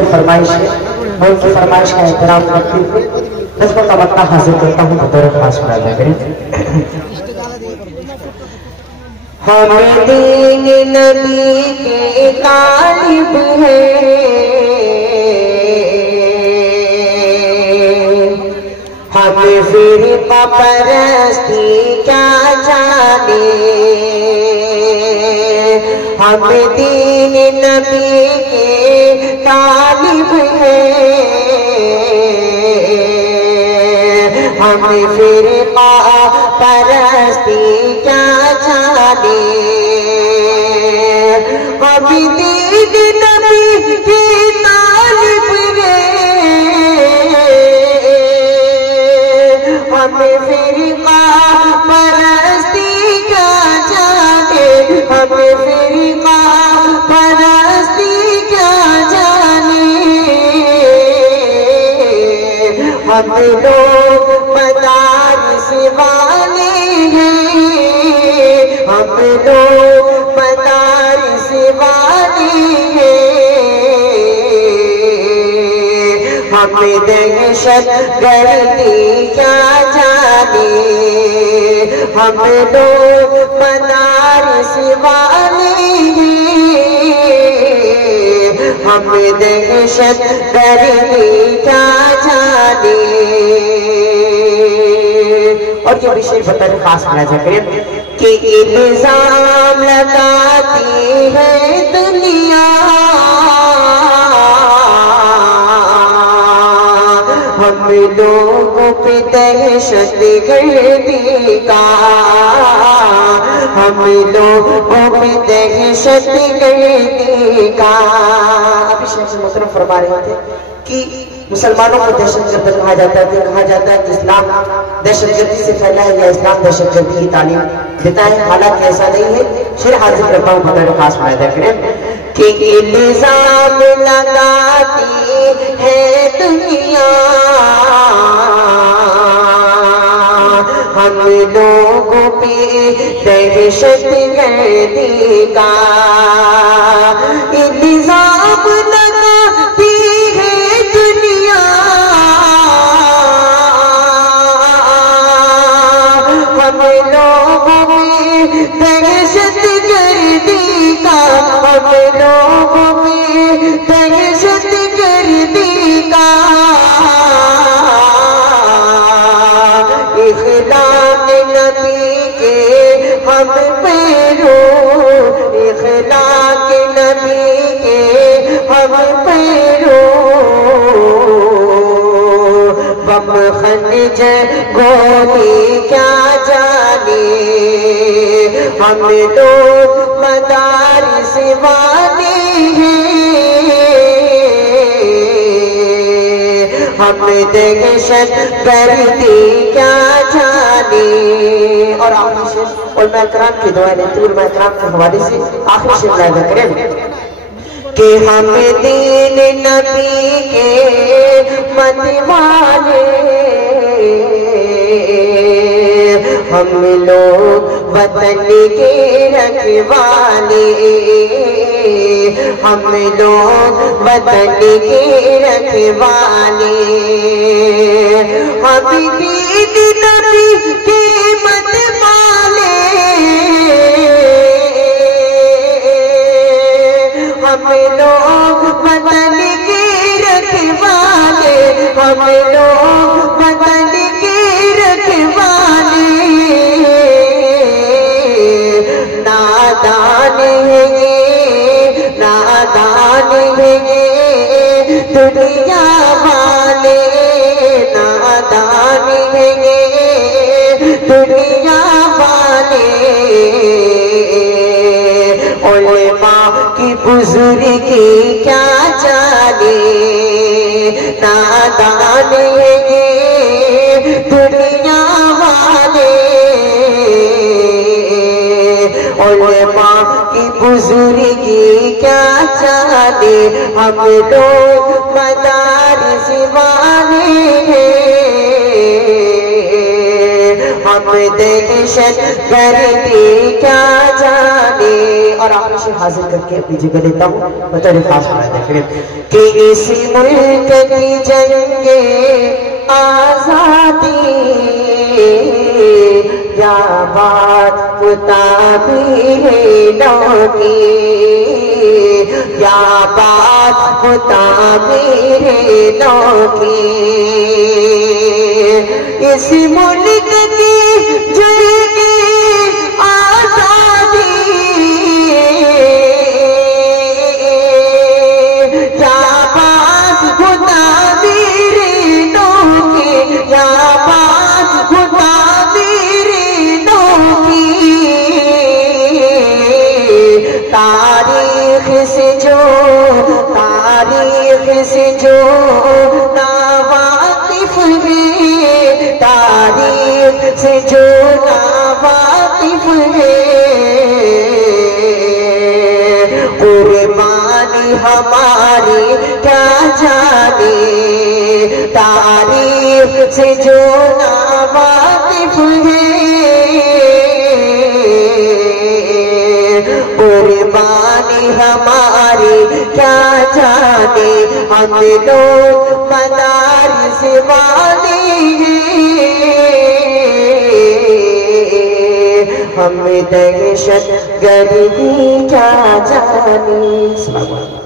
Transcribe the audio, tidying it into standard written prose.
کی فرمائش ہے، میں ان کی فرمائش کا احترام کرتی ہوئے خطبہ کا مطلب حاصل کرتا ہوں بطور خاص مراجعہ کریں۔ ہم دین نبی کے طالب ہیں، ہمیں فرقہ پرستی کیا جانے، ہم دین نبی کے طالب ہیں، ہمیں فرقہ پرستی کیا جانے، ہم دین نبی کے طالب ہیں، ہمیں فرقہ پرستی کیا جانے، ہمیں فرقہ پرستی کیا جانے، ہم لوگ مدارس والے ہیں، ہم لوگ مدارس والے ہیں، ہمیں دہشت گردی کیا جانے، ہم لوگ مدارس والے ہیں، ہمیں دہشت گردی کیا جانے۔ اور یہ بھی شریف بطور خاص مراجعہ کریں کہ الزام لگاتی ہے دنیا، ہم لوگوں پہ دہشت گردی کا، ہم لوگوں پہ دہشت گردی کا۔ ابھی شیخ محترم فرما رہے تھے کہ مسلمانوں کو دہشت گرد کہا جاتا ہے، کہا جاتا ہے کہ اسلام دہشت گردی سے پھیلا ہے یا اسلام دہشت گردی کی تعلیم دیتا ہے، حالانکہ ایسا نہیں ہے۔ شعر حاضر کرتا ہوں بطور خاص مراجعہ کریں کہ الزام لگاتی ہے دنیا، ہم لوگوں پہ دہشت گردی کا، الزام لگاتی ہے دنیا، ہم لوگوں پہ دہشت گردی کا، ہم لوگوں پہ دہشت گردی کا، اخلاق نبی کے ہم پیرو، اخلاق نبی کے ہم پیرو، بم خنجر گولی کیا جانے، ہم لوگ مدارس والے ہیں، ہم دہشت گردی کیا جانے۔ اور آخری شعر علماء کرام کی دعائیں لیتے ہوئے علماء کرام کے حوالے سے آخری شعر ملاحظہ کریں کہ ہم دین نبی کے متوالے، ہم لوگ وطن کے رکھوالے، ہم لوگ وطن کے رکھوالے، ہم دین نبی کے متوالے، ہم لوگ وطن کے رکھوالے، ہم لوگ وطن کے رکھوالے، نادان ہیں یہ، نادان ہیں یہ دنیا والے، نادان ہیں یہ دنیا والے، علماء کی بزرگی کیا جانے، نادان ہیں یہ دنیا والے، علماء کی بزرگی کیا جانے، ہم لوگ مدارس والے ہیں، ہم دہشت گردی کیا جانے۔ اور آخری شعر حاضر کر کے اپنی جگہ لیتا ہوں بطور خاص فرمائے کریم کہ اسی ملک کی جنگ آزادی یا بات تعبیروں کی یا بات تعبیروں کی اس ملک کی جنگ آزادی یا بات تعبیروں کی یا بات تعبیروں کی تاریخ سے جو ناواقف ہے تاریخ سے جو ناواقف ہے قربانی ہماری کیا جانے تاریخ سے جو ناواقف ہے قربانی ہماری کیا جانے ہم لوگ مدارس والے ہیں ہم دہشت گردی کیا جانے